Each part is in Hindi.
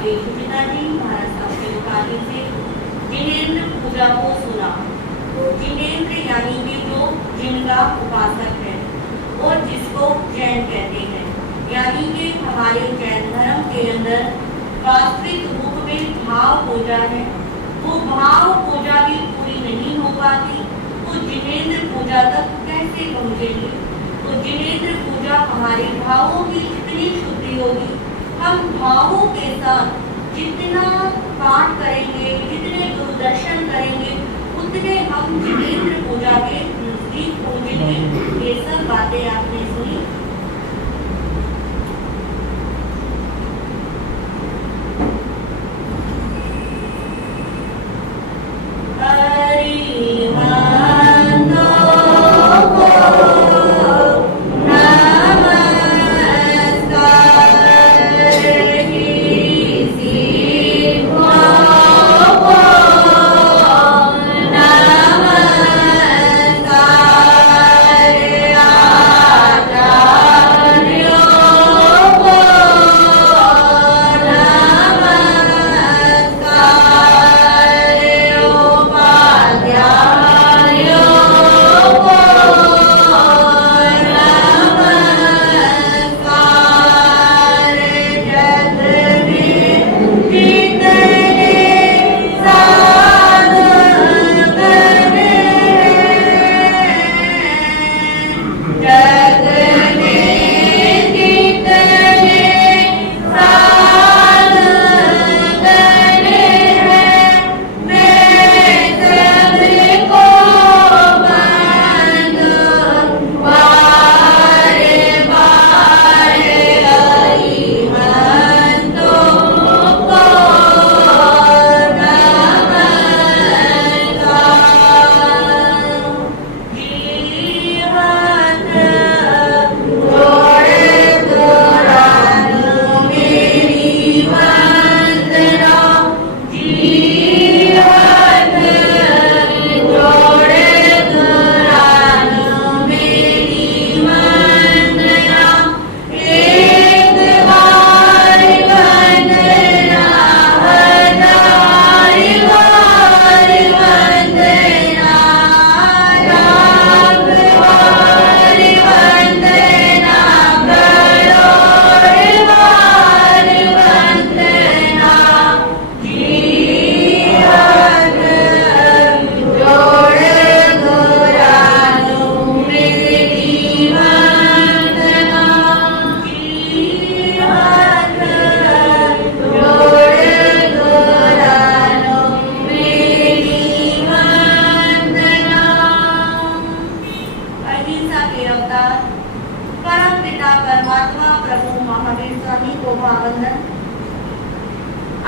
श्री पिताजी महाराज साहब के मुखाने से जिनेंद्र पूजा को सुना। जिनेंद्र यानी कि जो जिनका उपासक है और जिसको जैन कहते हैं, यानी कि हमारे जैन धर्म के अंदर वास्तविक रूप में भाव पूजा है। वो भाव पूजा भी पूरी नहीं हो पाती तो जिनेंद्र पूजा तक कैसे पहुँचेगी। तो जिनेंद्र पूजा हमारे भावों की जितनी शुद्धि होगी, हम भावों के साथ जितना पाठ करेंगे, जितने गुरु दर्शन करेंगे, उतने हम जिनेंद्र पूजा के नजदीक पहुंचेंगे। ये सब बातें आपने सुनी।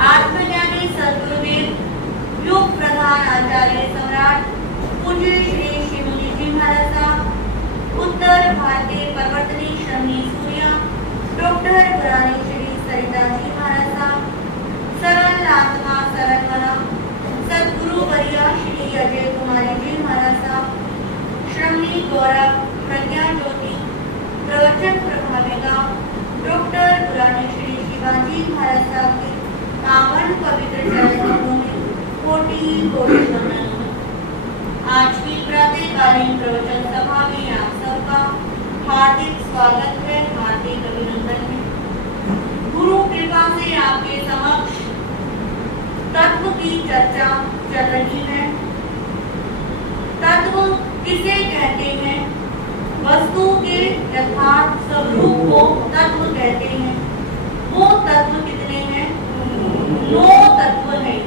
आत्मज्ञानी सद्गुरुदेव युग प्रधान आचार्य सम्राट पूज्य श्री शिवजी जी महाराज साहब, उत्तर भारतीय प्रवर्तनी शमी सूर्या डॉक्टर पुरानी श्री सरिता जी महाराज साहब, सरल आत्मा सरल मना सद्गुरु वर्या श्री अजय कुमारी जी महाराज साहब, श्रमी गौरव प्रज्ञा ज्योति प्रवचन प्रभाविका डॉक्टर पुरानी श्री शिवाजी महाराज साहब के पावन पवित्र चरणों में कोटि कोटि वंदन। आज की प्रातःकालीन प्रवचन सभा में आप सबका हार्दिक स्वागत है, हार्दिक अभिनंदन है। गुरु कृपा से आपके समक्ष तत्व की चर्चा चल रही है। तत्व किसे कहते हैं? वस्तु के यथार्थ स्वरूप को तत्व कहते हैं। वो तत्व कितने हैं? 9 तत्व हैं।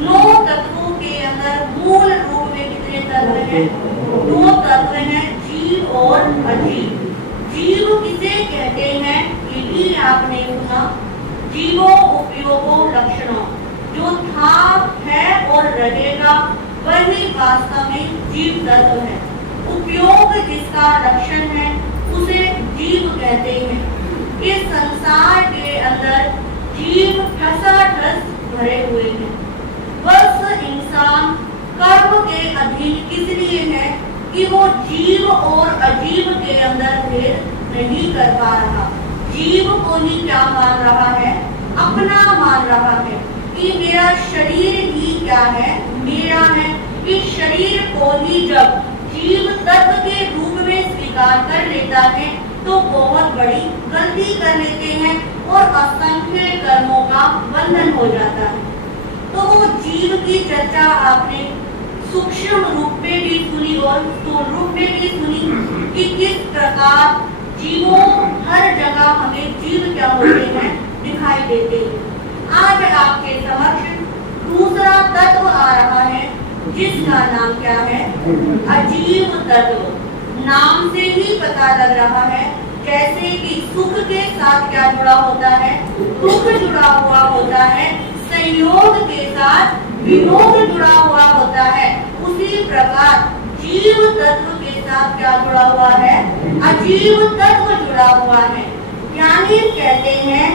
9 तत्वों के अंदर मूल रूप में कितने तत्व हैं? 2 तत्व हैं, जीव और अजीव। जीव किसे कहते हैं? ये भी आपने सुना। जीवों उपयोगों लक्षणों, जो था है और रहेगा वही वास्तव में जीव तत्व है। उपयोग जिसका लक्षण है उसे जीव कहते हैं। इस संसार के अंदर जीव ठसाठस भरे हुए हैं। बस इंसान कर्म के अधीन किस लिए है कि वो जीव और अजीव के अंदर भेद नहीं कर पा रहा। जीव को ही क्या मान रहा है? अपना मान रहा है कि मेरा शरीर ही क्या है, मेरा है। इस शरीर को ही जब जीव तत्व के रूप में स्वीकार कर लेता है तो बहुत बड़ी गलती कर लेते हैं और असंख्य कर्मों का बंधन हो जाता है। तो वो जीव की चर्चा आपने सूक्ष्म रूप में भी सुनी और स्थूल रूप में भी सुनी कि किस प्रकार जीवों हर जगह हमें जीव क्या होते हैं दिखाई देते हैं। आज आपके समक्ष दूसरा तत्व आ रहा है जिसका नाम क्या है, अजीव तत्व। नाम से ही पता लग रहा है जैसे कि सुख के साथ क्या जुड़ा होता है, दुख जुड़ा हुआ होता है, संयोग के साथ वियोग जुड़ा हुआ होता है, उसी प्रकार जीव तत्व के साथ क्या जुड़ा हुआ है, अजीव तत्व जुड़ा हुआ है। यानी कहते हैं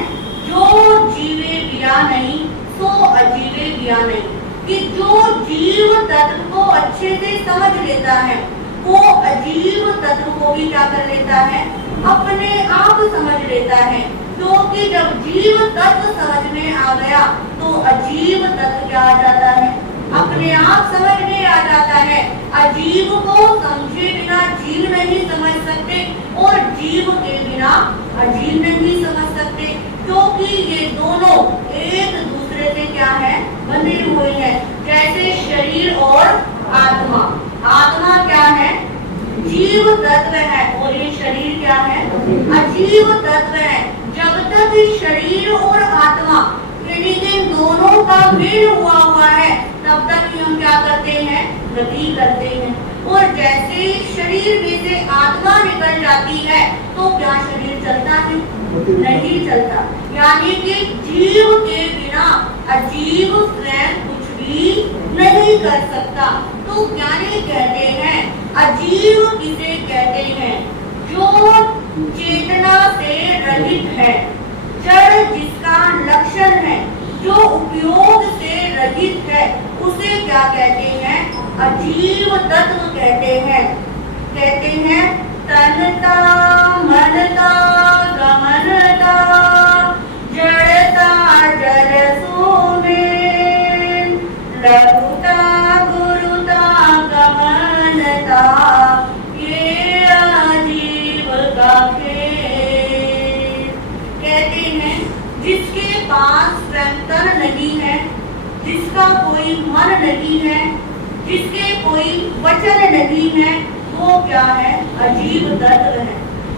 जो जीवे बिया नहीं सो अजीवे बिया नहीं, कि जो जीव तत्व को अच्छे से समझ लेता है वो अजीव तत्व को भी क्या कर लेता है, अपने आप समझ लेता है। क्योंकि जब जीव तत्व समझ में आ गया तो अजीव तत्व क्या आ जाता है, अपने आप समझ में आ जाता है। अजीव को समझे बिना जीव नहीं समझ सकते और जीव के बिना अजीव नहीं समझ सकते, क्योंकि ये दोनों एक दूसरे से क्या है, बंधे हुए हैं। जैसे शरीर और आत्मा, आत्मा क्या है, जीव तत्व है और ये शरीर क्या है, अजीव तत्व है। जब तक शरीर और आत्मा इन दोनों का मेल हुआ है तब तक ही हम क्या करते हैं, गति करते हैं। और जैसे ही शरीर में से आत्मा निकल जाती है तो क्या शरीर चलता है, नहीं चलता। यानी कि जीव के बिना अजीव स्वयं कुछ भी नहीं कर सकता। तो ज्ञानी कहते हैं अजीव किसे कहते हैं, जो चेतना से रहित है, जड़ जिसका लक्षण है, जो उपयोग से रहित है, उसे क्या कहते हैं, अजीव तत्व कहते हैं। कहते हैं तनता मनता गमनता जड़ता जरसों में लघुता गुरुता गमनता ये अजीव का खेल। कहते हैं जिसके पास तन नहीं है, जिसका कोई मन नहीं है, जिसके कोई वचन नहीं है, वो क्या है, अजीव तत्व है।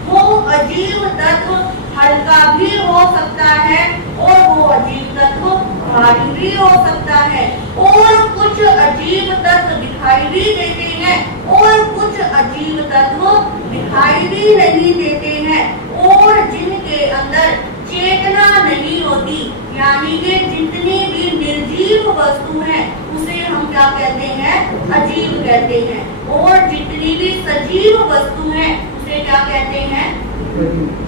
वो अजीव तत्व हल्का भी हो सकता है और वो अजीब तत्व भारी भी हो सकता है। और कुछ अजीब तत्व दिखाई भी देते हैं और कुछ अजीब तत्व दिखाई भी नहीं देते हैं। और जिनके अंदर चेतना नहीं होती, यानी कि जितनी भी निर्जीव वस्तु है उसे हम क्या कहते हैं, अजीव कहते हैं। और जितनी भी सजीव वस्तु है उसे क्या कहते हैं,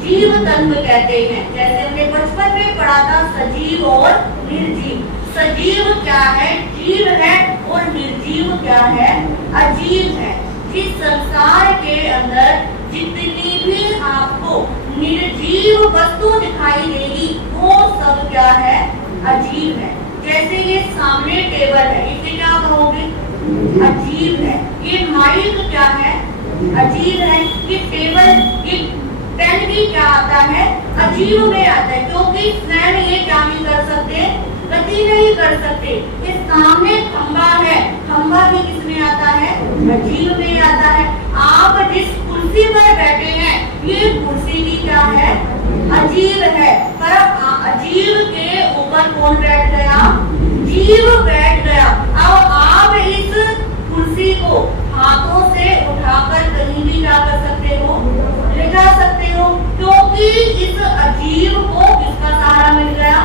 जीव तत्व कहते हैं। जैसे हमने बचपन में पढ़ा था सजीव और निर्जीव। सजीव क्या है, जीव है, और निर्जीव क्या है, अजीव है। इस संसार के अंदर जितनी भी आपको निर्जीव वस्तु दिखाई देगी वो सब क्या है, अजीब है। जैसे ये सामने टेबल है, इसे क्या कहोगे, अजीब है। ये माइक क्या है, अजीब है। ये टेबल, ये पेन भी क्या आता है, अजीब में आता है, क्योंकि स्वयं ये क्या नहीं कर सकते, गति नहीं कर सकते। ये सामने खंबा है, खंबा भी किसमें आता है, अजीब में आता है। आप जिस कुर्सी पर बैठे हैं ये कुर्सी भी क्या है, अजीब है। पर अजीब के ऊपर कौन बैठ गया, जीव बैठ गया। अब आप इस कुर्सी को हाथों से उठाकर कहीं भी क्या कर सकते हो, ले जा सकते हो, क्योंकि इस अजीब को किसका सहारा मिल गया,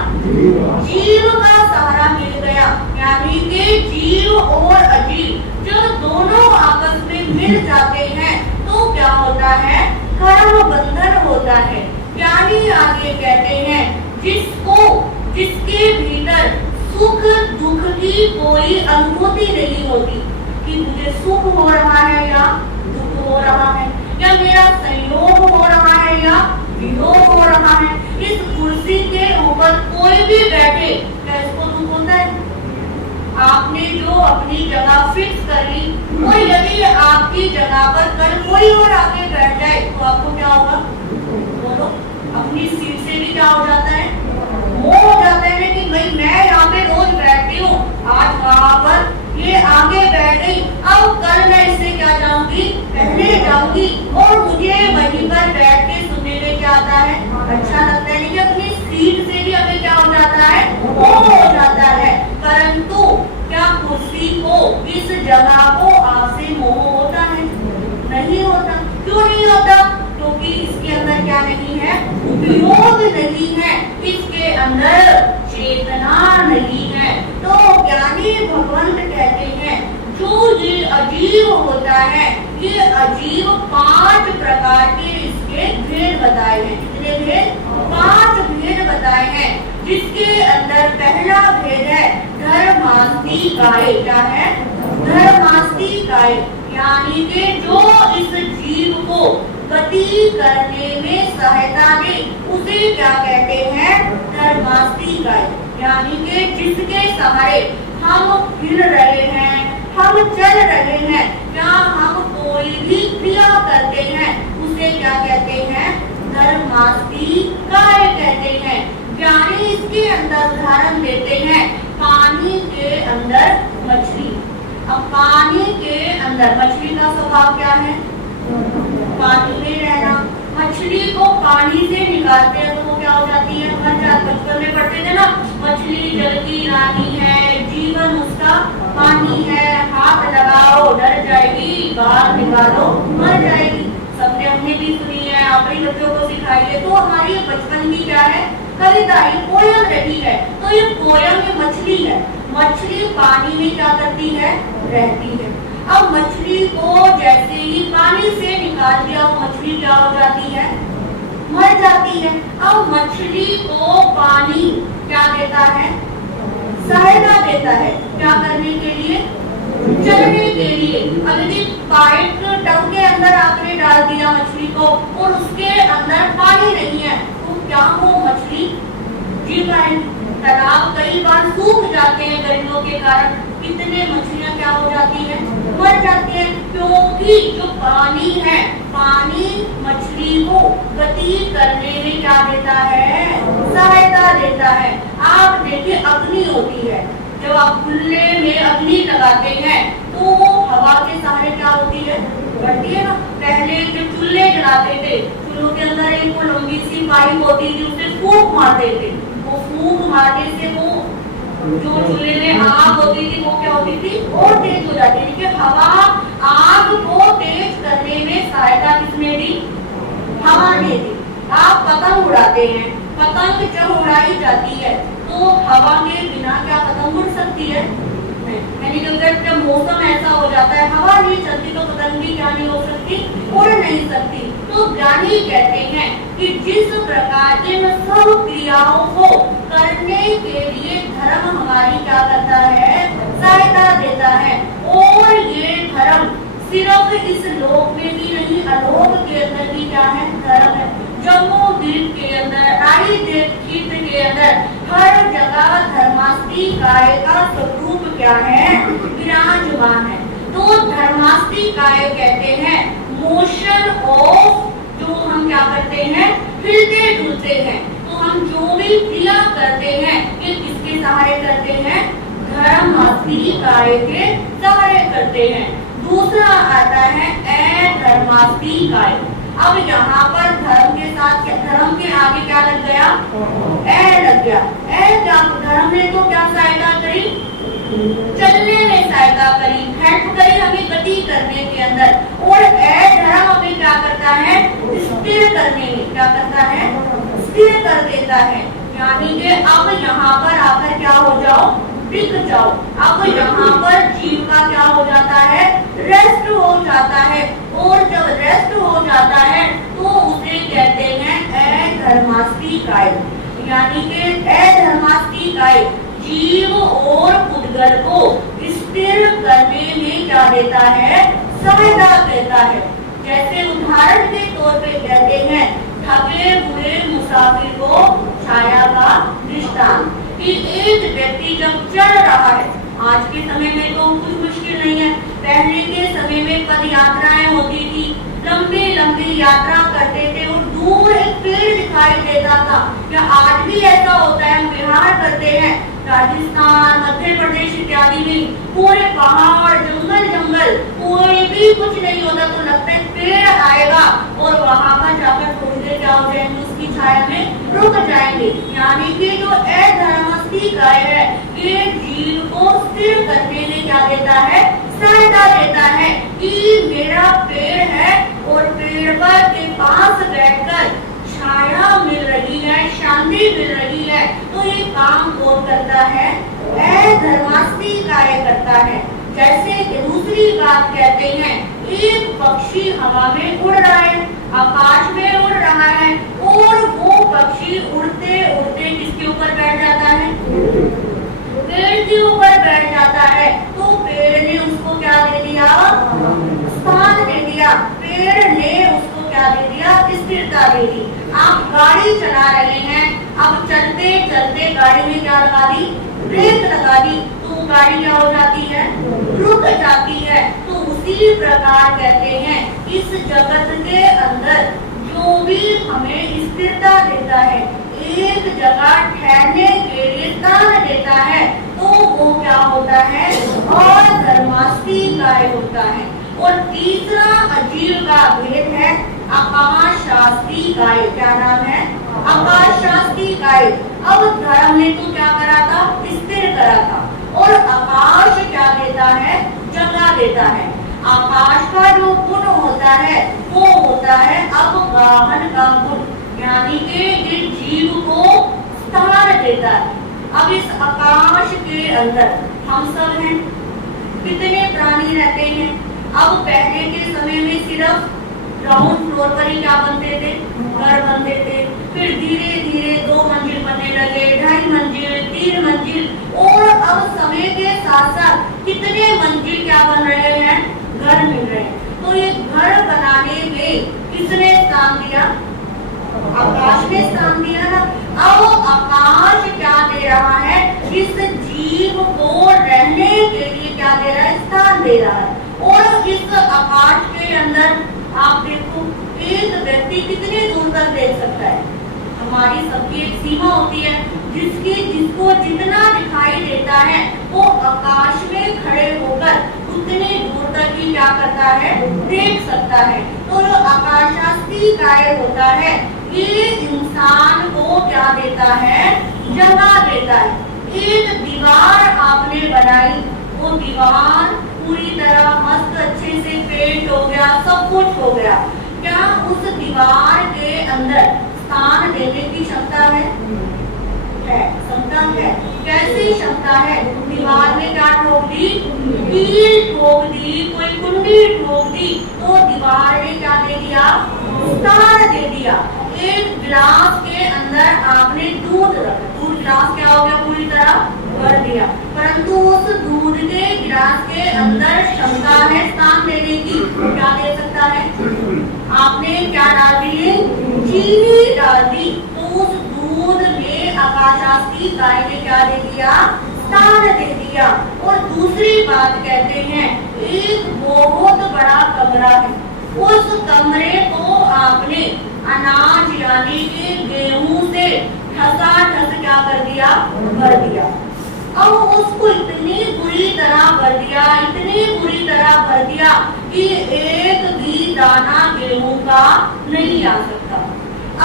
जीव का सहारा मिल गया। यानी कि जीव और अजीब जब दोनों आपस में मिल जाते हैं तो क्या होता है, कर्म बंधन होता है। ज्ञानी आगे कहते हैं जिसके भीतर सुख दुख की कोई अनुभूति नहीं होती, कि मुझे सुख हो रहा है या दुख हो रहा है, या मेरा संयोग हो रहा है या वियोग हो रहा है, इस कुर्सी के ऊपर कोई भी बैठे, क्या इसको दुख होता है? आपने जो अपनी जगह फिक्स कर ली, और यदि आपकी जगह पर कल कोई और आके बैठ जाए तो आपको क्या होगा? बोलो, अपनी सीट से भी क्या हो जाता है? मोह हो जाता है कि भाई मैं यहाँ पे रोज बैठती हूँ, आज वहां पर ये आगे बैठ गई, अब कल मैं इससे क्या जाऊंगी? पहले जाऊंगी, और मुझे वहीं पर बैठ के सुनने में क्या आता है? अच्छा लगता है। लेकिन अपनी सीट से भी हमें क्या हो जाता है? मोह हो जाता है। परंतु क्या कुर्सी को, इस जगह को आपसे मोह होता है? नहीं होता। क्यों नहीं होता? क्योंकि इसके अंदर क्या नहीं है? उपयोग नहीं है, इसके अंदर चेतना नहीं है। तो ज्ञानी भगवंत कहते हैं जो ये अजीव होता है, ये अजीव 5 प्रकार के इसके भेद बताए हैं। कितने भेद? 5 भेद बताए हैं, जिसके अंदर पहला भेद है धर्मास्तिकाय। क्या है? धर्मास्तिकाय, यानी कि जो इस जीव को गति करने में सहायता दे, उसे क्या कहते हैं? धर्मास्तिकाय। यानी कि जिसके सहारे हम हिल रहे हैं, हम चल रहे हैं, क्या हम कोई भी क्रिया करते हैं, उसे क्या कहते हैं? धर्मास्तिकाय कहते हैं। ज्ञानी इसके अंदर उदाहरण देते हैं, पानी के अंदर मछली। अब पानी के अंदर मछली का स्वभाव क्या है? पानी में रहना। मछली को पानी से निकालते हैं तो वो क्या हो जाती है? मर जाती है। बचपन में पढ़ते थे ना, मछली जल की रानी है, जीवन उसका पानी है, हाथ लगाओ डर जाएगी, बाहर निकालो मर जाएगी। सबने हमने भी सुनी है, अपने बच्चों को सिखाई है। तो हमारी बचपन की क्या है? कविता, ये पोयम रही है। तो ये पोयम में मछली है। मछली पानी में क्या करती है? रहती है। अब मछली को जैसे ही पानी से निकाल दिया, मछली क्या हो जाती है? मर जाती है। अब मछली को पानी क्या देता है? सहायता देता है। क्या करने के लिए? चलने के लिए। अब यदि पाइप टब के अंदर आपने डाल दिया मछली को और उसके अंदर पानी नहीं है, तो क्या वो मछली जी पाएगी? तालाब कई बार सूख जाते हैं गर्मियों के कारण, कितने मछलियां क्या हो जाती है? मर जाती है। क्योंकि जो पानी है, पानी मछली को गति करने में क्या देता है? सहायता देता है। आप देखिए, अग्नि होती है, जब आप खुले में अग्नि लगाते हैं तो वो हवा के सहारे क्या होती है? बढ़ती है ना। पहले जो चूल्हे जलाते थे, चूल्हों के अंदर एक लंबी सी पाइप होती थी, उससे फूंक मारते थे। वो फूंक मारने से वो जो चूल्हे में आग होती थी वो क्या होती थी? और तेज हो जाती थी। कि हवा आग को तेज करने में सहायता किसने दी? हवा ने दी। आप पतंग उड़ाते हैं, पतंग जब उड़ाई जाती है तो हवा के बिना क्या पतंग उड़ सकती है? नहीं। जब मौसम ऐसा हो जाता है, हवा नहीं चलती, तो पतंग भी क्या नहीं हो सकती? उड़ नहीं सकती। तो ज्ञानी कहते हैं कि जिस प्रकार इन सब क्रियाओं को करने के लिए धर्म हमारी क्या करता है? सहायता देता है। और ये धर्म सिर्फ इस लोक में भी नहीं, अलोक के अंदर भी क्या है? धर्म है। जम्मू द्वीप के अंदर, नारी क्षेत्र के अंदर हर जगह धर्मास्तिकाय का स्वरूप क्या है? विराजमान है। तो धर्मास्तिकाय कहते हैं मोशन ऑफ, जो हम क्या करते हैं? हिलते डुलते हैं। तो हम जो भी क्रिया करते हैं ये किसके सहारे करते हैं? धर्मास्तिकाय के सहारे करते हैं। दूसरा आता है अधर्मास्तिकाय। अब यहाँ पर धर्म के साथ, धर्म के आगे क्या लग गया? ए लग गया। धर्म ने तो क्या सहायता करी? चलने में सहायता करी, हेल्प करी हमें गति करने के अंदर। और धर्म हमें क्या करता है? स्थिर करने में क्या करता है? स्थिर कर देता है। यानी कि अब यहाँ पर आकर क्या हो जाओ? टिक जाओ। अब यहाँ पर जीव का क्या हो जाता है? रेस्ट हो जाता है। और जब रेस्ट हो जाता है तो उसे कहते हैं अधर्मास्तिकाय। यानी कि अधर्मास्तिकाय जीव और पुद्गल को स्थिर करने में क्या देता है? सहायता देता है। जैसे उदाहरण के तौर पे कहते हैं, थके हुए मुसाफिर को छाया का दृष्टांत। कि एक व्यक्ति जब चल रहा है, आज के समय में तो कुछ मुश्किल नहीं है, पहले के समय में पद यात्राएं होती थी, लंबी लंबी यात्रा करते थे और दूर एक पेड़ दिखाई देता था। या आज भी ऐसा होता है, हम बिहार करते हैं, राजस्थान, मध्य प्रदेश इत्यादि में पूरे पहाड़, जंगल जंगल, कोई भी कुछ नहीं होता, तो लगता है पेड़ आएगा और वहां पर जाकर थोड़ी देर क्या हो जाएंगे, उसकी छाया में रुक जाएंगे। यानी कि जो अधर्मस्ती गाय है, ये जीव को स्थिर करने में क्या देता है, सहायता देता है। कि मेरा पेड़ है और पेड़ पर के पास बैठकर छाया मिल रही है, शांति मिल रही है, तो ये काम कौन करता है, अधर्मास्ती कार्य करता है। जैसे दूसरी बात कहते हैं, एक पक्षी हवा में उड़ रहा है, आकाश में उड़ रहा है, और वो पक्षी उड़ते उड़ते किसके ऊपर बैठ जाता है, पेड़ के ऊपर बैठ जाता है। तो पेड़ ने उसको क्या दे दिया, स्थान दे दिया, पेड़ ने उसको क्या दे दिया, स्थिरता दे दी। आप गाड़ी चला रहे हैं, अब चलते चलते गाड़ी में क्या लगा दी, ब्रेक लगा दी, तो गाड़ी क्या हो जाती है, रुक जाती है। तो उसी प्रकार कहते हैं, इस जगत के अंदर जो भी हमें स्थिरता देता है, एक जगह ठहरने के लिए स्थान देता है, तो वो क्या होता है, अधर्मास्ती कार्य होता है। और तीसरा अजीव का भेद है आकाशास्ती गाय। क्या नाम है, आकाशास्ती गाय। अब धर्म ने तो क्या करा था, स्थिर करा था, और आकाश क्या देता है, जगह देता है। आकाश का जो गुण होता है वो होता है अवगाहन का गुण, यानी कि ये जीव को स्थान देता है। अब इस आकाश के अंदर हम सब हैं, कितने प्राणी रहते हैं। अब पहले के समय में सिर्फ ग्राउंड फ्लोर पर ही क्या बनते थे, घर बनते थे, फिर धीरे धीरे 2 मंजिल बनने लगे, 2.5 मंजिल, 3 मंजिल, और अब समय के साथ साथ कितने मंजिल क्या बन रहे हैं, घर मिल रहे हैं। तो ये घर बनाने में किसने स्थान दिया, आकाश ने स्थान दिया ना। अब आकाश क्या दे रहा है, इस जीव को रहने के लिए क्या दे रहा है, स्थान दे रहा है। और इस आकाश के अंदर आप देखो, एक व्यक्ति कितने दूर तक देख सकता है। हमारी सबकी एक सीमा होती है, जिसको जितना दिखाई देता है वो आकाश में खड़े होकर उतने दूर तक ही क्या करता है, देख सकता है। तो जो आकाशास्ती कार्य होता है, ये इंसान को क्या देता है, जगह देता है। एक दीवार आपने बनाई, वो दीवार पूरी तरह मस्त अच्छे से पेंट हो गया, सब कुछ हो गया, क्या उस दीवार के अंदर स्थान देने की क्षमता है? क्षमता है। कैसी क्षमता है? दीवार में क्या ठोक दी, कील ठोक दी, कोई कुंडी ठोक दी, तो दीवार ने क्या दे दिया, स्थान दे दिया। एक गिलास के अंदर आपने दूध रखा, दूध गिलास क्या हो गया, पूरी तरह भर दिया, परंतु उस दूध के गिलास के अंदर क्षमता है स्थान देने की, क्या दे सकता है? आपने क्या डाल दी, चीनी डाल दी, तो उस दूध में आकाशास्ती गाय ने क्या दे दिया, स्थान दे दिया। और दूसरी बात कहते हैं, एक बहुत बड़ा कमरा है, उस कमरे को आपने अनाज यानी कि गेहूं से ठसाठस क्या कर दिया, भर दिया। अब उसको इतनी बुरी तरह भर दिया, इतनी बुरी तरह भर दिया कि एक भी दाना गेहूं का नहीं आ सकता।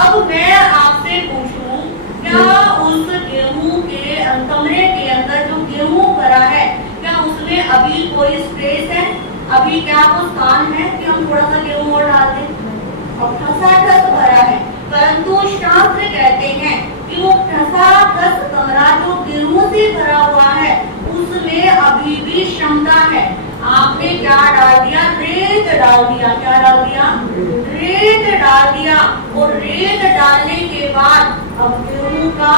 अब मैं आपसे पूछूं, क्या उस गेहूं के कमरे के अंदर जो गेहूं भरा है, क्या उसमें अभी कोई स्पेस है? अभी क्या वो स्थान है कि हम थोड़ा सा गेहूं और डाल दें? और ठसाठस भरा है, परंतु शास्त्र कहते हैं कि वो ठसाठस कमरा जो गेहूं से भरा हुआ है, उसमें अभी भी क्षमता है। आपने क्या डाल दिया, रेत डाल दिया। क्या डाल दिया, रेत डाल दिया। और रेत डालने के बाद अब गेहूं का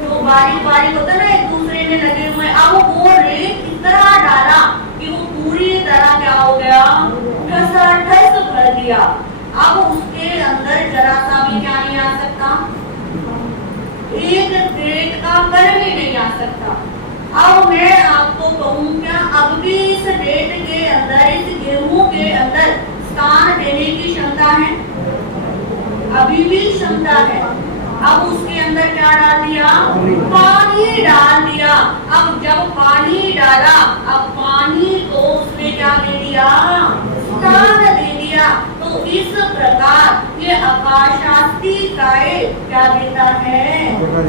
जो बारीक बारीक होता है ना, एक दूसरे में लगे हुए, अब वो रेत इस तरह डाला कि वो पूरी तरह क्या हो गया, ठसाठस भर दिया। अब उसके अंदर जरा सा भी क्या नहीं आ सकता, एक ग्रेड का कण भी नहीं आ सकता। अब मैं आपको कहूँ क्या, अब भी इस रेत के अंदर, इस गेहूं के अंदर स्थान देने की क्षमता है, अभी भी क्षमता है। अब उसके अंदर क्या डाल दिया, पानी डाल दिया। अब जब पानी डाला, अब पानी को उसने क्या दे दिया, स्थान दे दिया। तो इस प्रकार ये आकाशास्ती काय क्या देता है,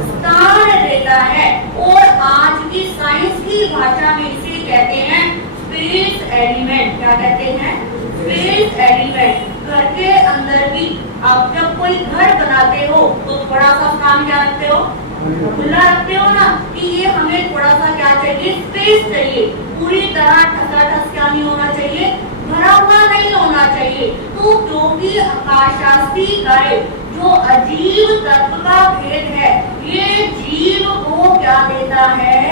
स्थान देता है। और आज की साइंस की भाषा में इसे कहते हैं स्पेस एलिमेंट। क्या कहते हैं, स्पेस एलिमेंट। घर के अंदर भी आप जब कोई घर बनाते हो तो थोड़ा सा स्थान क्या रखते हो, खुला रखते हो ना, कि ये हमें थोड़ा सा क्या चाहिए, स्पेस चाहिए। पूरी तरह ठसाठस क्या नहीं होना चाहिए, भरा हुआ नहीं होना चाहिए। तो क्योंकि आकाशास्ती काय जो अजीब तत्व का भेद है, ये जीव को क्या देता है,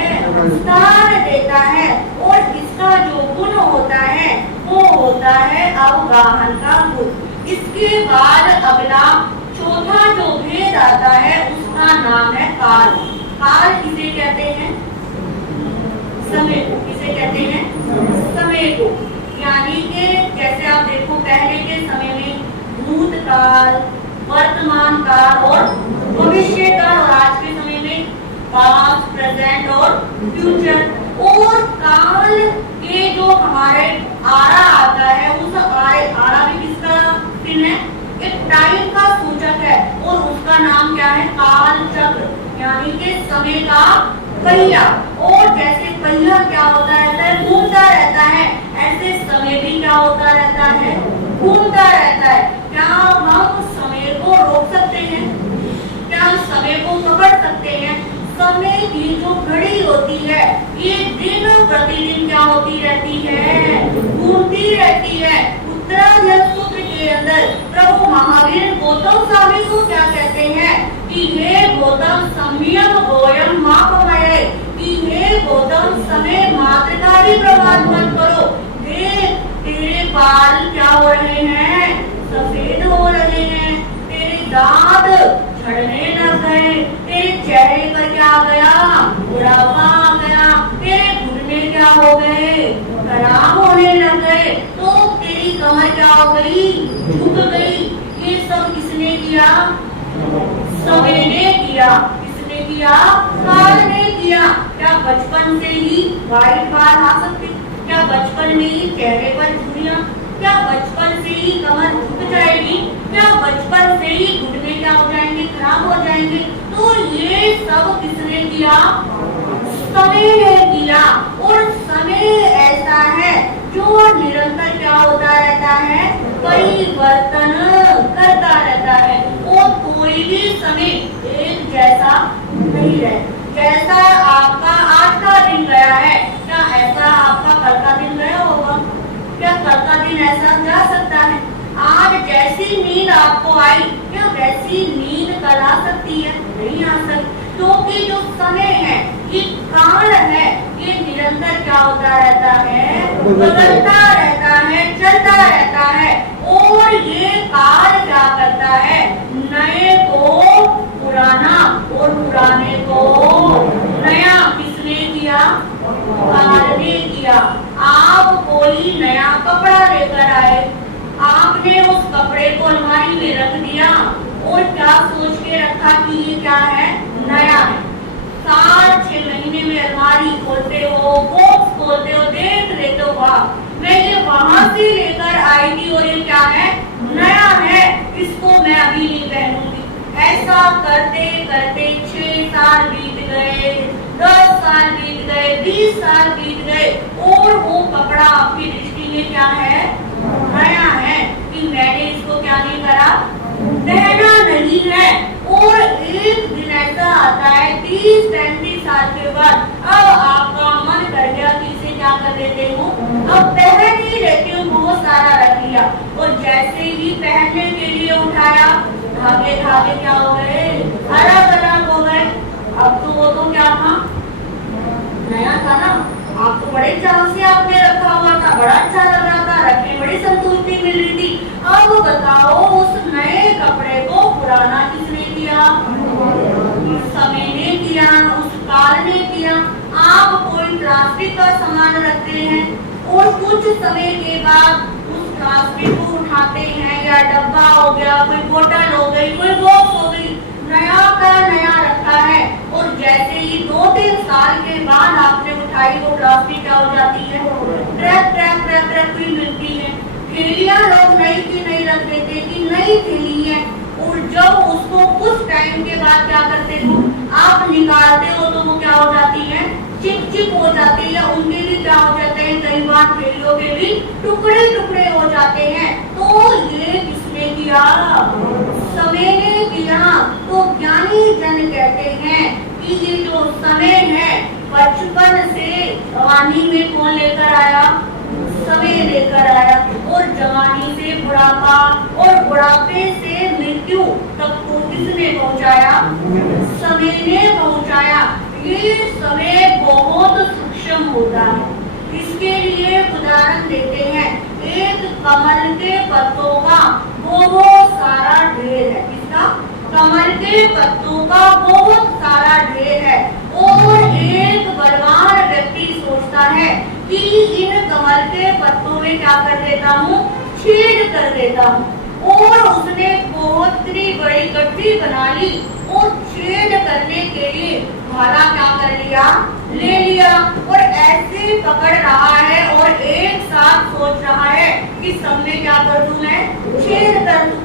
स्थान देता है। और इसका जो गुण होता है वो होता है अवगाहन का गुण। इसके बाद अगला चौथा जो भेद आता है उसका नाम है काल। काल किसे कहते हैं, समय को। किसे कहते हैं, समय को। यानी कि जैसे आप देखो पहले के समय में भूतकाल, वर्तमान काल और भविष्य काल, और आज के समय में पास्ट, प्रेजेंट और फ्यूचर। और काल के जो हमारे आरा आता है, उस आरा भी किसका चिन्ह है, एक टाइम का सूचक है। और उसका नाम क्या है, काल चक्र, यानी कि समय का पहिया। और जैसे पहिया क्या होता रहता है, घूमता रहता है, ऐसे समय भी क्या होता रहता है, घूमता रहता है। क्या हम समय को रोक सकते हैं, क्या समय को पकड़ सकते हैं? समय की जो घड़ी होती है ये दिन प्रतिदिन क्या होती रहती है, घूमती रहती है। उत्तरायण सूत्र के अंदर प्रभु महावीर गौतम स्वामी को क्या कहते हैं कि हे गौतम संयम गोयम मापमय, कि हे गौतम समय मात्र का भी प्रभाव मत करो। देख तेरे बाल क्या हो रहे हैं, सफेद हो रहे हैं, तेरे दांत झड़ने लग गए, तेरे चेहरे पर क्या आ गया, बुढ़ापा आ गया, तेरे घुटने क्या हो गए, खराब होने लग गए, तो तेरी कमर क्या हो गई, झुक गई। ये सब किसने किया, समय ने किया। किसने किया, काल ने किया। क्या बचपन से ही व्हाइट बाल आ सकते, क्या बचपन में ही चेहरे पर झुर्रियां, क्या बचपन से ही कमर झुक जाएगी, क्या बचपन से ही घुटने क्या हो जाएंगे, खराब हो जाएंगे। तो ये सब किसने किया, समय ने किया। और समय ऐसा है जो निरंतर क्या होता रहता है, परिवर्तन करता रहता है। और कोई भी समय एक जैसा नहीं है। जैसा आपका आज का दिन गया है, क्या ऐसा आपका कल का दिन गया होगा, क्या कल का दिन ऐसा जा सकता है? आज जैसी नींद आपको आई, क्या वैसी नींद कल आ सकती है, नहीं आ सकती। क्योंकि जो समय है, ये काल है, ये निरंतर क्या होता रहता है, बदलता रहता है, चलता रहता है। और ये काल क्या करता है, नए को पुराना और पुराने को नया। किसने किया, काल ने किया। आप कोई नया कपड़ा लेकर आए, आपने उस कपड़े को अलमारी में रख दिया और क्या सोच के रखा कि ये क्या है, नया है। 4-6 महीने में अलमारी खोलते हो, बॉक्स खोलते हो, देख लेते हो, वाह मैं ये वहां से लेकर आई थी और ये क्या है, नया है, इसको मैं अभी नहीं पहनूंगी। ऐसा करते करते 6 साल बीत गए, 10 साल बीत गए, 20 साल बीत गए, और वो कपड़ा आपकी दृष्टि में क्या है, नया है, कि मैंने इसको क्या नहीं करा, पहना नहीं है। और एक दिन ऐसा आता है 30-35 साल के बाद, अब आपका मन कर गया कि इसे क्या कर लेते हो, अब पहन ही लेते हो, बहुत सारा रख लिया। और जैसे ही पहनने के लिए उठाया, धागे धागे क्या हो गए, अलग अलग हो गए। अब तो वो तो क्या था, नया था ना, आपको बड़े चाव से आपने रखा हुआ था, बड़ा अच्छा लग रहा था, रखने बड़ी संतुष्टि मिल रही थी। अब बताओ उस नए कपड़े को पुराना किसने किया? समय ने किया, उस काल ने किया। आप कोई प्लास्टिक का सामान रखते हैं और कुछ समय के बाद उस प्लास्टिक को उठाते हैं, या डब्बा हो गया, कोई बोतल हो गई, कोई बॉक्स हो गई, नया का नया रखा है, और जैसे ही 2-3 साल के बाद आपने उठाई वो प्लास्टिक क्या हो जाती है? क्रैक क्रैक क्रैक क्रैक हुई मिलती है। थैलियां लोग नई की नई रख देते कि नई थैली है, और जब उसको कुछ टाइम के बाद क्या करते हो, आप निकालते हो तो वो क्या हो जाती है? चिप चिप हो जाती है, उनके भी क्या हो जाते हैं, कई बार थैलियों के भी टुकड़े टुकड़े हो जाते हैं। तो ये किसने किया? समय ने किया। तो ज्ञानी जन कहते हैं कि ये जो समय है, बचपन से जवानी में कौन लेकर आया? समय लेकर आया, और जवानी से बुढ़ापा, और बुढ़ापे से मृत्यु तक को किसने पहुंचाया? समय ने पहुंचाया। ये समय बहुत सूक्ष्म होता है। इसके लिए उदाहरण देते हैं, एक कमल के पत्तों का बहुत सारा ढेर है। इसका कमल के पत्तों का बहुत सारा ढेर है, और एक बलवान व्यक्ति सोचता है कि इन कमल के पत्तों में क्या कर देता हूँ? छेद कर देता हूँ, और उसने बहुत बड़ी गड्ढी बना ली, और छेद करने के लिए भाला क्या कर लिया? ले लिया, और ऐसे पकड़ रहा है, और एक साथ सोच रहा है कि सब में क्या कर दूं मैं? छेद कर दूं।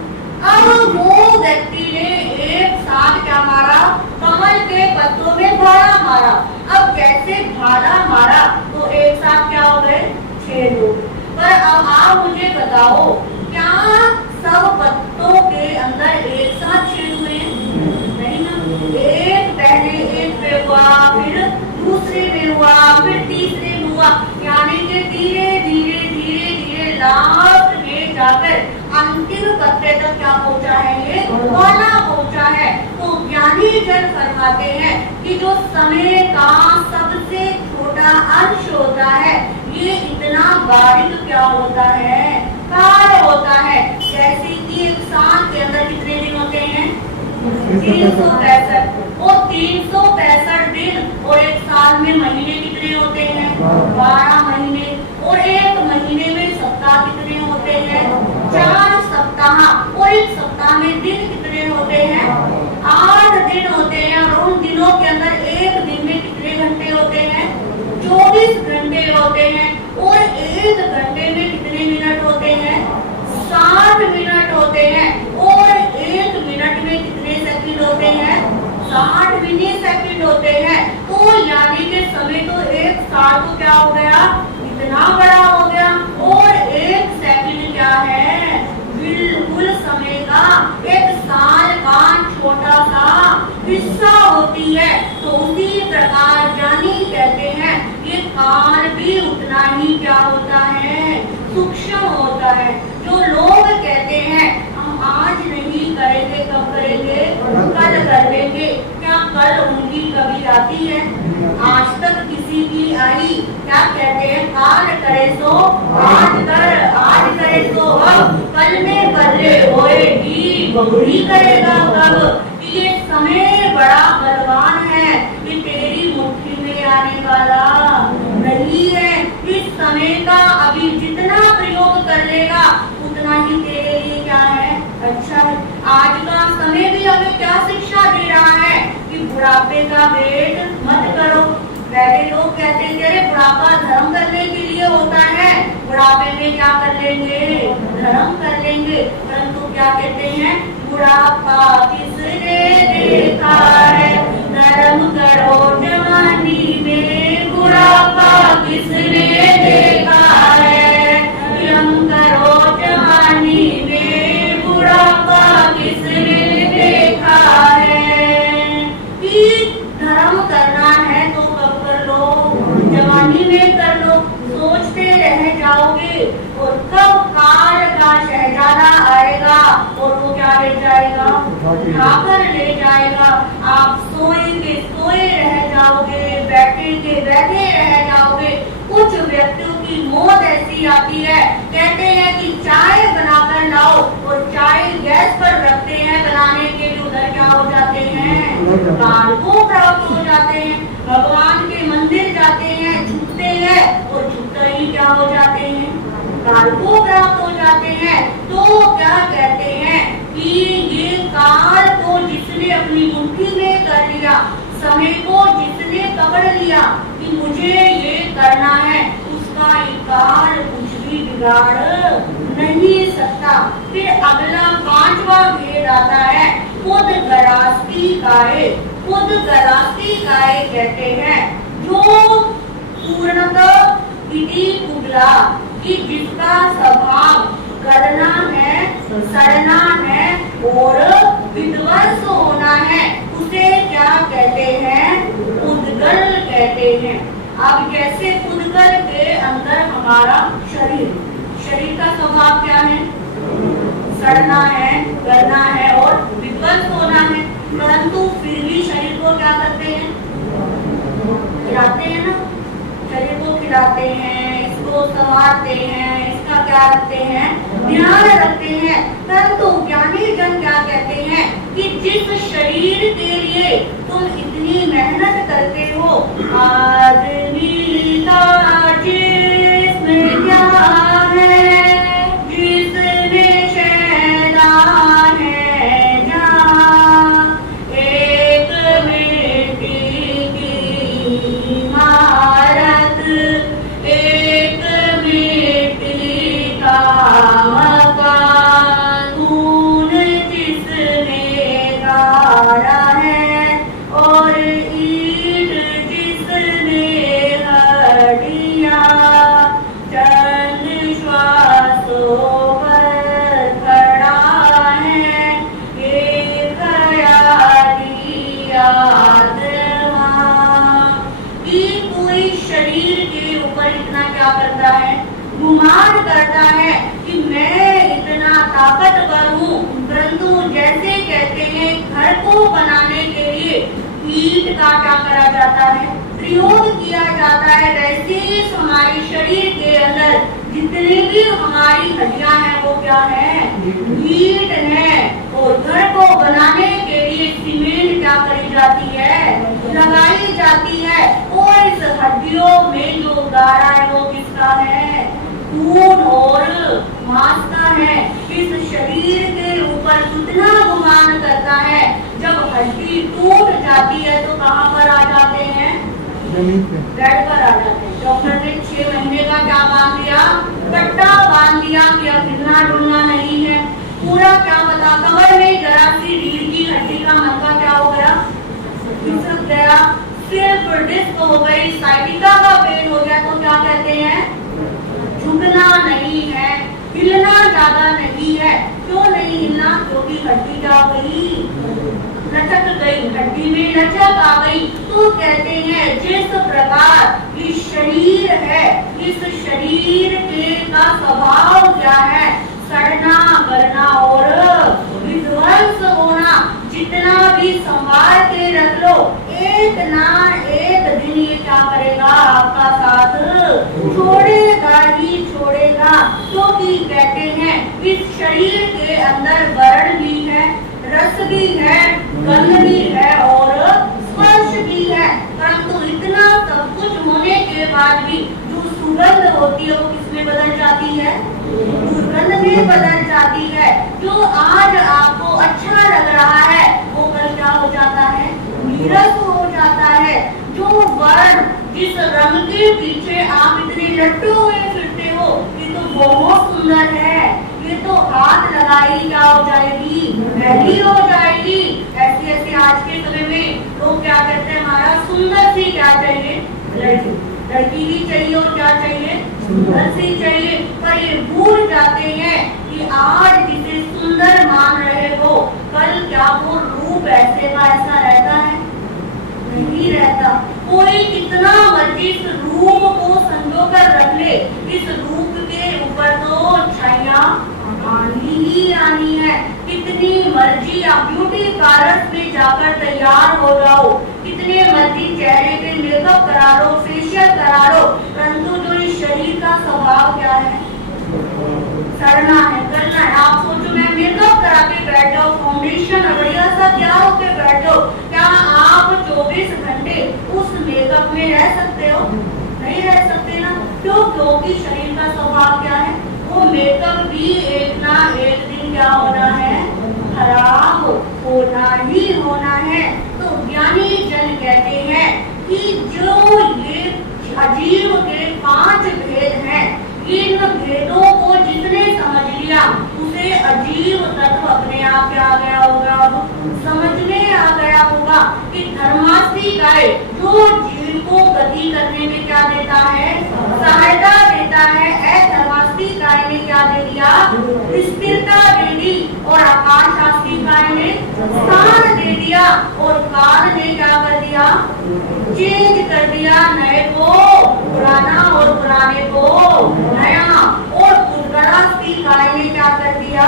अब वो व्यक्ति ने एक साथ क्या मारा? कमल के पत्तों में भाला मारा। अब जैसे भाला मारा तो एक साथ क्या हो गए? छेद हो गए। पर अब आप मुझे बताओ, क्या सब पत्तों के अंदर एक साथ छेद हुए? नहीं ना। एक पहले एक पे हुआ, फिर दूसरे में हुआ, फिर तीसरे में हुआ, यानी कि धीरे धीरे धीरे धीरे लास्ट में जाकर अंतिम पत्ते तक क्या पहुंचा है? ये भाला पहुंचा है। तो ज्ञानी जन फरमाते हैं कि जो समय का सबसे छोटा अंश होता है, ये इतना बारीक क्या होता है? काल होता है। जैसे कि एक साल के अंदर कितने दिन होते हैं? 365, और 365 दिन, और एक साल में महीने कितने होते हैं? 12 महीने, और एक महीने में सप्ताह कितने होते हैं? 4 सप्ताह, और एक सप्ताह में दिन कितने होते हैं? 8 दिन होते हैं, और उन दिनों के अंदर एक दिन में कितने घंटे होते हैं? 24 घंटे होते हैं, और एक घंटे में कितने मिनट होते हैं? 60 मिनट होते हैं, और एक मिनट में कितने सेकंड होते हैं? 60 मिली सेकंड होते हैं। तो यानी कि समय तो एक साल तो क्या हो गया? इतना बड़ा हो गया, और एक सेकंड क्या है? बिल्कुल समय का एक साल का छोटा सा हिस्सा होती है। तो उसी प्रकार ज्ञानी कहते हैं ये काल भी उतना ही क्या होता है? सूक्ष्म होता है। जो लोग कहते हैं हम आज नहीं करेंगे, कब करेंगे? कल कर लेंगे। क्या कल उनकी कभी आती है? आज तक किसी की आई? क्या कहते हैं? काल करे सो आज कर, आज करे सो अब, कल में बदले होएगी, बहुरी करेगा कब? ये समय बड़ा बलवान है, ये तेरी मुट्ठी में आने वाला नहीं है। इस समय का अभी जितना प्रयोग कर लेगा उतना ही तेरे लिए क्या है? अच्छा है। आज का समय भी हमें क्या शिक्षा दे रहा है कि बुढ़ापे का वेट मत करो। पहले लोग कहते थे अरे बुढ़ापा धर्म करने के लिए होता है, बुढ़ापे में क्या कर लेंगे? धर्म कर लेंगे। परंतु क्या कहते हैं? बुढ़ापा किसने देखा है? धर्म करो जवानी में, बुढ़ापा किसने देखा है? धर्म करो जवानी में, बुढ़ापा किसने देखा है? कि धर्म करना है तो कब कर लो? जवानी में कर लो। सोचते रह जाओगे, और कब काल का शहजादा आएगा और वो क्या ले जाएगा? उठाकर ले जाएगा। आप सोए के सोए रह जाओगे, बैठे के बैठे रह जाओगे। कुछ कि मौत ऐसी आती है। कहते हैं कि चाय बनाकर लाओ और चाय गैस पर रखते हैं बनाने के लिए, उधर क्या हो जाते हैं, काल को प्राप्त हो जाते हैं। भगवान के मंदिर जाते हैं, झुकते हैं और झुकते ही क्या हो जाते हैं, काल को प्राप्त हो जाते हैं। तो क्या कहते हैं कि ये काल को जिसने अपनी मुट्ठी में कर लिया, समय को जिसने पकड़ लिया कि मुझे ये करना है, उसका ये काल कुछ भी बिगाड़ नहीं सकता। फिर अगला 5वां भेद आता है खुद गरास्ती गाय। खुद गरास्ती गाय कहते हैं जो पूर्णतः विधि कुबला, कि जिसका स्वभाव करना है, सड़ना है और विध्वंस होना है, उसे क्या कहते हैं, उद्गल कहते हैं। अब जैसे उद्गल के अंदर हमारा शरीर, शरीर का स्वभाव क्या है, सड़ना है, गलना है और विध्वंस होना है, परंतु फिर भी शरीर को क्या करते हैं, खिलाते हैं ना, शरीर को खिलाते हैं, इसको संवारते हैं, इसका क्या रखते हैं, ध्यान रखते हैं। परंतु ज्ञानी जन क्या कहते हैं कि जिस शरीर के लिए तुम इतनी मेहनत करते हो, आदमी का जिस्म क्या है, जिसमें शैतान है जहाँ, एक मिट्टी की इमारत, एक मिट्टी का मकान, खून जिसने गाड़ा है और ईंट जिसने हड्डियाँ, चंद श्वासों पर खड़ा है ये ख्याली आत्मा। कि कोई शरीर के ऊपर इतना क्या करता है, गुमान करता है कि मैं इतना ताकतवर हूँ, परंतु जैसे कहते हैं घर को बनाने के लिए ईंट का क्या करा जाता है, प्रयोग किया जाता है, वैसे ही हमारे शरीर के अंदर जितनी भी हमारी हड्डियां हैं वो क्या है, ईंट है। और घर को बनाने के लिए सीमेंट क्या करी जाती है, लगाई जाती है। और इस हड्डियों में जो गारा है वो किसका है, खून और मांस का है। इस शरीर के ऊपर कितना गुमान करता है, जब हड्डी टूट जाती है तो कहाँ पर आ जाते हैं, बेड पर आ जाते हैं। डॉक्टर ने 6 महीने का क्या बांध दिया, कट्टा बांध दिया कि अब हिलना डुलना नहीं है। पूरा क्या पता कमर में जरा सी रीढ़ की हड्डी का मलका क्या हो गया, खिसक गया, सिर्फ डिस्क हो गई, साइटिका का पेन हो गया, तो क्या कहते हैं, झुकना नहीं है, हिलना ज्यादा नहीं है। क्यों नहीं हिलना, क्योंकि हड्डी क्या गई, लचक गई, हड्डी में लचक आ गई। तो कहते हैं जिस प्रकार ये शरीर है, इस शरीर के का स्वभाव क्या है, सड़ना, गलना और विध्वंस होना। जितना भी संभाल के रख लो, एक ना एक दिन ये क्या करेगा, आपका साथ छोड़ेगा ही छोड़ेगा। क्योंकि कहते हैं इस शरीर के अंदर वर्ण भी है, रस भी है, गंध भी है और स्पर्श भी है। परंतु इतना सब कुछ होने के बाद भी जो सुगंध होती है वो किसमें बदल जाती है, दुर्गंध में बदल जाती है। जो आज आपको अच्छा लग रहा है वो कल क्या हो जाता है, नीरस हो जाता है। जो वर्ण, जिस रंग के पीछे आप इतने लट्टू हुए फिरते हो, ये तो बहुत सुंदर है, ये तो हाथ लगाई क्या हो जाएगी, मैली हो जाएगी। ऐसे ऐसे आज के समय में लोग क्या कहते हैं, हमारा सुंदर सी क्या चाहिए, लड़की, लड़की भी चाहिए और क्या चाहिए, सुंदर सी चाहिए। पर ये भूल जाते हैं कि आज जिसे सुंदर मान रहे हो, कल क्या वो रूप ऐसे का ऐसा रहता है, नहीं रहता। कोई कितना मर्जी इस रूप को संजो कर रख ले, इस रूप के ऊपर तो छाया आनी ही आनी है। कितनी मर्जी आप ब्यूटी पार्लर में जाकर तैयार हो जाओ, कितने मर्जी चेहरे पे मेकअप करा लो, फेशियल करा लो, परंतु जो इस शरीर का करना है। आप सोचो मैं मेकअप करा के बैठ जाओ, फाउंडेशन बढ़िया सा तैयार होके बैठ जाओ, क्या आप 24 घंटे उस मेकअप में रह सकते हो? नहीं रह सकते ना। क्यों? क्योंकि शरीर का स्वभाव क्या है, वो मेकअप भी एक ना एक दिन क्या होना है, खराब होना ही होना है। तो ज्ञानी जन कहते हैं कि जो ये अजीब के 5 भेद हैं, इन भेदों को जितने समझ लिया उसे अजीब तत्व अपने आप क्या आ गया होगा, समझ में आ गया होगा कि धर्मास्थी गाय जो जीव को गति करने में क्या देता है, सहायता देता है। धर्मास्थी गाय ने क्या दे दिया, स्थिरता दे दी, और आकाश शास्त्री गाय ने स्थान दे दिया, और काल ने क्या कर दिया, चेंज कर दिया, नए को पुराना और पुराने को नया। और उद्गरास्थी गाय ने क्या कर दिया,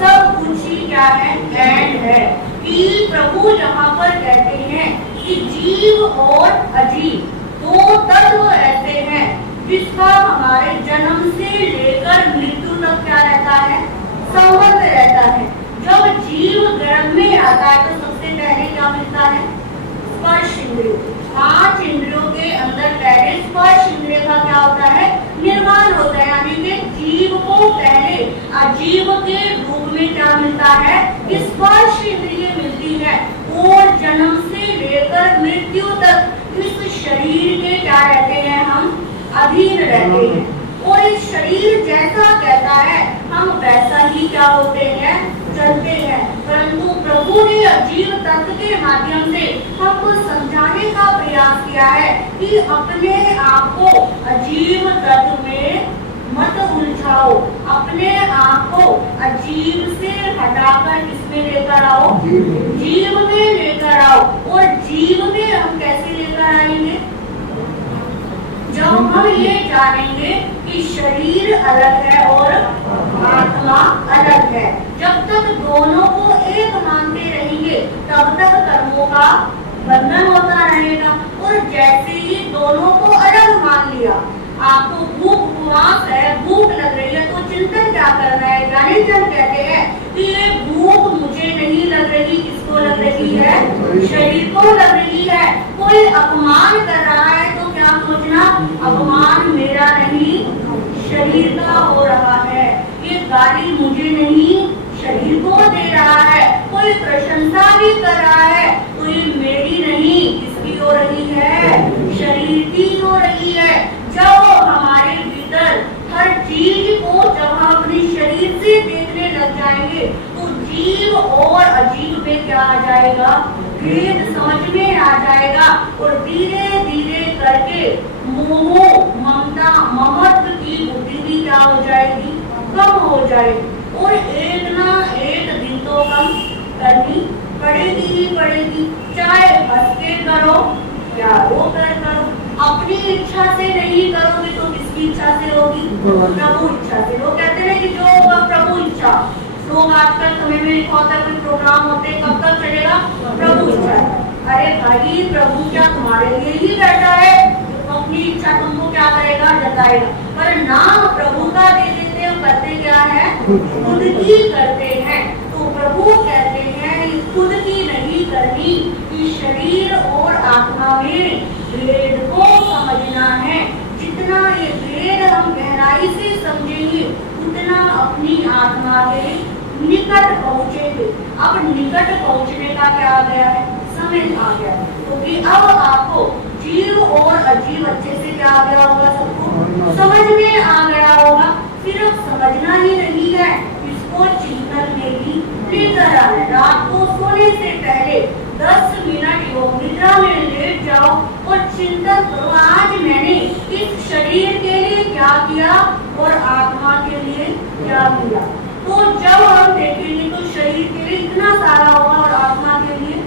सब कुछ ही क्या है, एंड है। कि प्रभु यहाँ पर कहते हैं कि जीव और अजीब 2 तत्व ऐसे हैं जिसका हमारे जन्म से लेकर मृत्यु तक क्या रहता है, संबंध रहता है। जब जीव गर्भ में आता है तो सबसे पहले क्या मिलता है, स्पर्श इंद्रिय। 5 इंद्रियों के अंदर पहले स्पर्श इंद्रिय का क्या होता है, निर्माण होता है। यानी कि जीव को पहले अजीव के रूप में क्या मिलता है, स्पर्श इंद्रिय मिलती है। और जन्म से लेकर मृत्यु तक इस शरीर के क्या रहते हैं, हम अधीन रहते हैं। और इस शरीर जैसा कहता है हम वैसा ही क्या होते हैं, चलते हैं। परंतु प्रभु ने अजीव तत्व के माध्यम से हमको समझाने का प्रयास किया है कि अपने आप को अजीव तत्व में मत उलझाओ, अपने आप को अजीव से हटाकर किसमें लेकर आओ, जीव में लेकर आओ। और जीव में हम कैसे लेकर आएंगे, जब हम ये जानेंगे कि शरीर अलग है और आत्मा अलग है। जब तक दोनों को एक मानते रहेंगे तब तक कर्मों का बंधन होता रहेगा। और जैसे ही दोनों को अलग मान लिया, आपको भूख उपवास है, भूख लग रही है, तो चिंतन क्या करना है। ज्ञानी जन कहते हैं कि ये भूख मुझे नहीं लग रही, किसको लग रही है, शरीर को लग रही है। कोई अपमान कर रहा है तो क्या सोचना, अपमान मेरा नहीं शरीर का हो रहा है, ये गाली मुझे नहीं शरीर को दे रहा है। कोई प्रशंसा भी कर रहा है तो ये मेरी नहीं किसकी हो रही है, शरीर की हो रही है। जब हमारे भीतर हर चीज को जब हम अपने शरीर से देखने लग जाएंगे तो जीव और अजीब में क्या आ जाएगा, भेद समझ में आ जाएगा। और धीरे धीरे करके मोह ममता ममत्व की बुद्धि भी क्या हो जाएगी, कम हो जाएगी। और एक ना एक दिन तो कम करनी पड़ेगी ही पड़ेगी, चाहे हंस के करो या रो कर करो। अपनी इच्छा से नहीं करोगे तो किसकी इच्छा से होगी, प्रभु इच्छा से। लोग कहते हैं कि जो होगा प्रभु इच्छा। लोग आजकल समय में लिखा होता है कोई प्रोग्राम होते कब तक चलेगा, प्रभु इच्छा। अरे भाई प्रभु क्या तुम्हारे लिए ही बैठा है, अपनी इच्छा तुमको क्या करेगा, जताएगा। पर नाम प्रभु का दे देते हो, करते क्या है, खुद की करते हैं। तो प्रभु कहते हैं खुद की नहीं करनी, कि शरीर और आत्मा में भेद को समझना है। जितना ये भेद हम गहराई से समझेंगे उतना अपनी आत्मा के निकट पहुँचेंगे। अब निकट पहुँचने का क्या आ गया है, समय आ गया है। क्योंकि अब आपको जीव और अजीब अच्छे से क्या आ गया होगा, सबको समझ में आ गया होगा। सिर्फ समझना ही नहीं है, इसको चिंतन में भी लेकर आना। रात को सोने से पहले 10 मिनट योग निद्रा में लेट जाओ और चिंतन करो, आज मैंने इस शरीर के लिए क्या किया और आत्मा के लिए क्या किया। तो जब हम देखेंगे तो शरीर के लिए इतना सारा होगा और आत्मा के लिए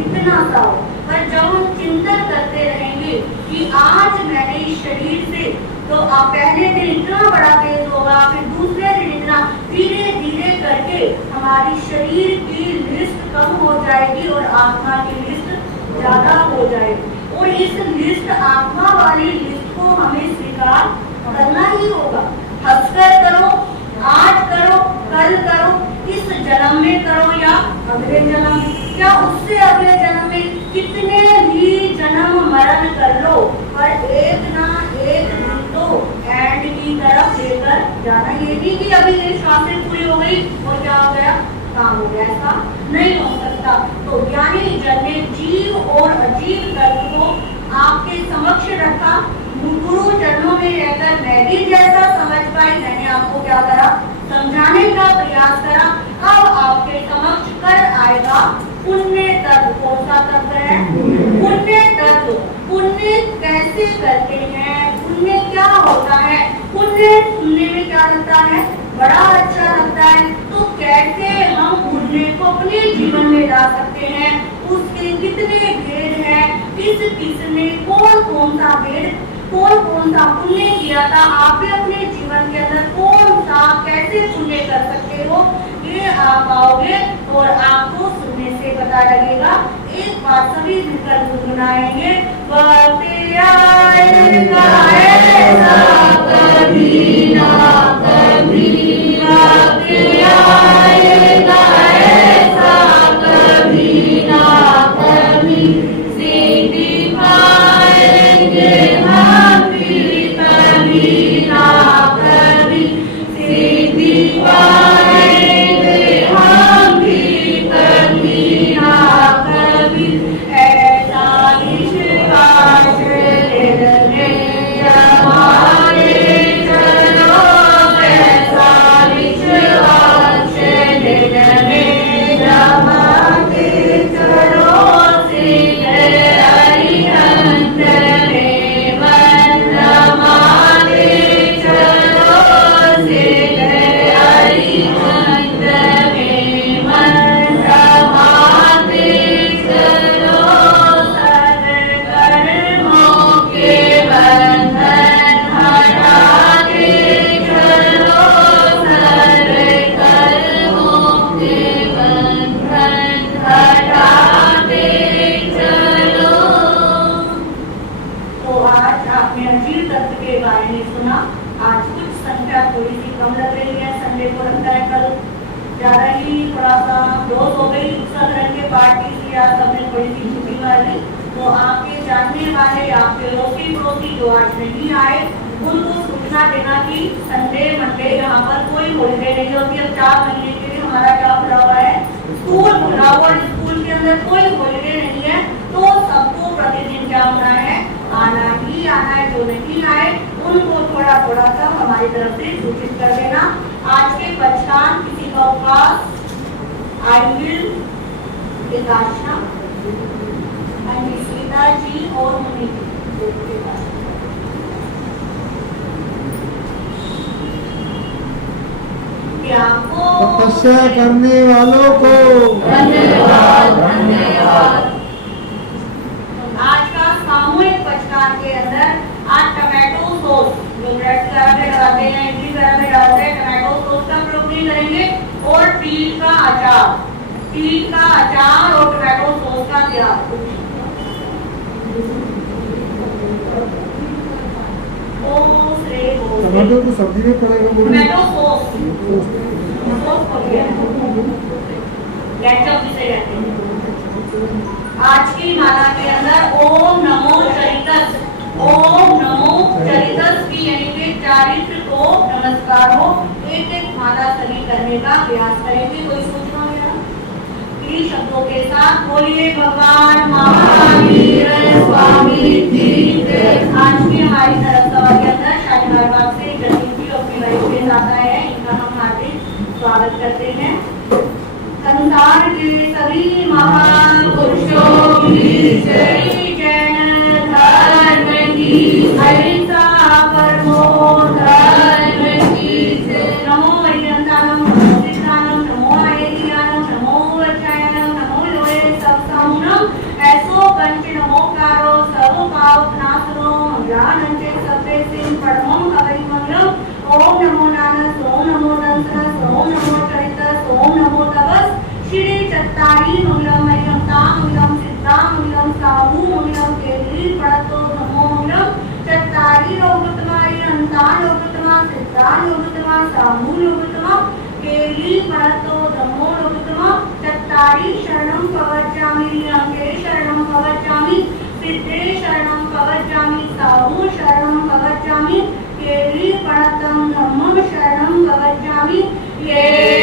इतना सा होगा। पर जब हम चिंतन करते रहेंगे कि आज मैंने इस शरीर से, तो आप पहले दिन इतना बड़ा तेज होगा, फिर दूसरे दिन इतना, धीरे धीरे करके हमारी शरीर की लिस्ट कम हो जाएगी और आत्मा की लिस्ट ज्यादा हो जाएगी। और इस लिस्ट आत्मा वाली लिस्ट को हमें स्वीकार करना ही होगा। हंसकर करो, आज करो, कल करो, इस जन्म में करो या अगले जन्म में, क्या उससे अगले जन्म में, कितने भी जन्म मरण कर लो, पर एक ना एक दिन तो एंड की तरफ लेकर जाना। ये नहीं कि अभी ये श्वासें पूरी हो गई और क्या हो गया, काम हो गया, ऐसा नहीं हो सकता। तो ज्ञानी जन ने जीव और अजीव तत्व को आपके समक्ष रखा। गुरु जन्मों में रहकर मैं भी जैसा समझ पाई, मैंने आपको क्या करा, समझाने का प्रयास करा। अब आपके समक्ष कर आएगा पुण्य तत्व। कौन सा तत्व है, पुण्य तत्व। पुण्य कैसे करते हैं, पुण्य क्या होता है, पुण्य सुनने में क्या लगता है, बड़ा अच्छा लगता है। तो कैसे हम पुण्य को अपने जीवन में ला सकते हैं, उसके कितने भेद हैं, किस किस ने कौन सा भेद, कौन सा पुण्य किया था, आप भी अपने जीवन के अंदर कौन सा कैसे पुण्य कर सकते हो, ये आप आओगे और आपको सुनने से पता लगेगा। एक बार सभी मिलकर गुनगुनाएंगे, कभी ना कभी आएगा ऐसा, कभी ना कभी सीधी पाएंगे हम भी, कभी ना कभी सीधी पाएंगे हम भी, कभी ना कभी ऐसा विश्वास लेने हमारे चलो, ऐसा विश्वास लेने हमारे चलो, सीधे अरिहंत में मन रमाने चलो, सीधे अरिहंत में मन रमाने चलो, सर्व कर्मों के बंधन हटाते चलो, सर्व कर्मों के बंधन हटाते चलो। तो आज आपने अजीब तत्व के बारे में सुना। आज कुछ संख्या थोड़ी सी कम लग रही है, संडे को लगता है कल ज्यादा ही थोड़ा सा डोज हो गई सब रंग के पार्टी से, या सबने थोड़ी सी छुट्टी मार ली। तो आपके जानने वाले, आपके रोटी पड़ोसी जो आज नहीं आए, उनको सूचना देना कि संडे मंडे यहाँ पर कोई हॉलीडे नहीं होती। अब 4 महीने के लिए हमारा क्या खुला हुआ है, स्कूल खुला हुआ है, स्कूल के अंदर कोई हॉलीडे नहीं है। तो सबको प्रतिदिन क्या होना है, आना ही आना है। जो नहीं आए उनको थोड़ा थोड़ा सा हमारी तरफ से सूचित कर देना। आज के पहचान किसी का उपवास, आई विल एकादशा, सीता जी और मुनि जी। तपस्या करने वालों को धन्यवाद, धन्यवाद। आज का सामूहिक पचकान के अंदर आज टमाटो सॉस जो ब्रेड वगैरह में डालते हैं, इडली वगैरह में डालते हैं, टमाटो सॉस का प्रयोग नहीं करेंगे। और तिल का अचार, तिल का अचार और टमाटो सॉस का त्याग। टमाटर तो सब्जी में पड़ेगा, टमाटो सॉस, सॉस हो गया, केचप जिसे कहते हैं। आज की माला के अंदर ओम नमो चरितस, ओम नमो चरितस की यानी कि चारित्र को नमस्कार हो। एक एक माला सही करने का प्रयास करेंगे। कोई सूचना है इन शब्दों के साथ बोलिए, भगवान महावीर स्वामी तीर्थ। आज की हमारी तरफ सभा के अंदर शालीमार बाग से जतीन जी अपनी वाइफ के साथ आए हैं, इनका हम हार्दिक स्वागत करते हैं। संसार के सभी महापुरुषों की जय, जैन धर्म की अहिंसा परमो धर्म की जय। नमो अरिहंतानम, नमो सिद्धानम, नमो आयर्यानम, नमो वज्रायनम, नमो लोये सप्तमूलम, ऐसो पंच नमोकारो सर्वपावनाशनो मंगलानंते सभ्ये सिंह परमं अवैमंगलम। ओम नमो नानस, ओम नमो दंसरस, ओम नमो चरितस, ओम नमो तपस। श्री चत्तारी मंगलम, मरियमता मंगलम, सिद्धा मंगलम, साहू मंगलम, केली पड़तो नमो मंगलम। चत्तारी लोकतमा, अंता लोकतमा, सिद्धा लोकतमा, साहू लोकतमा। केली प्रणतो धम्मो लोकोत्तमः चत्तारि शरणं प्रवक्ष्यामि अंगे शरणं प्रवक्ष्यामि सिद्धे शरणं प्रवक्ष्यामि साहु शरणं प्रवक्ष्यामि केली प्रणतं धम्मं शरणं प्रवक्ष्यामि ये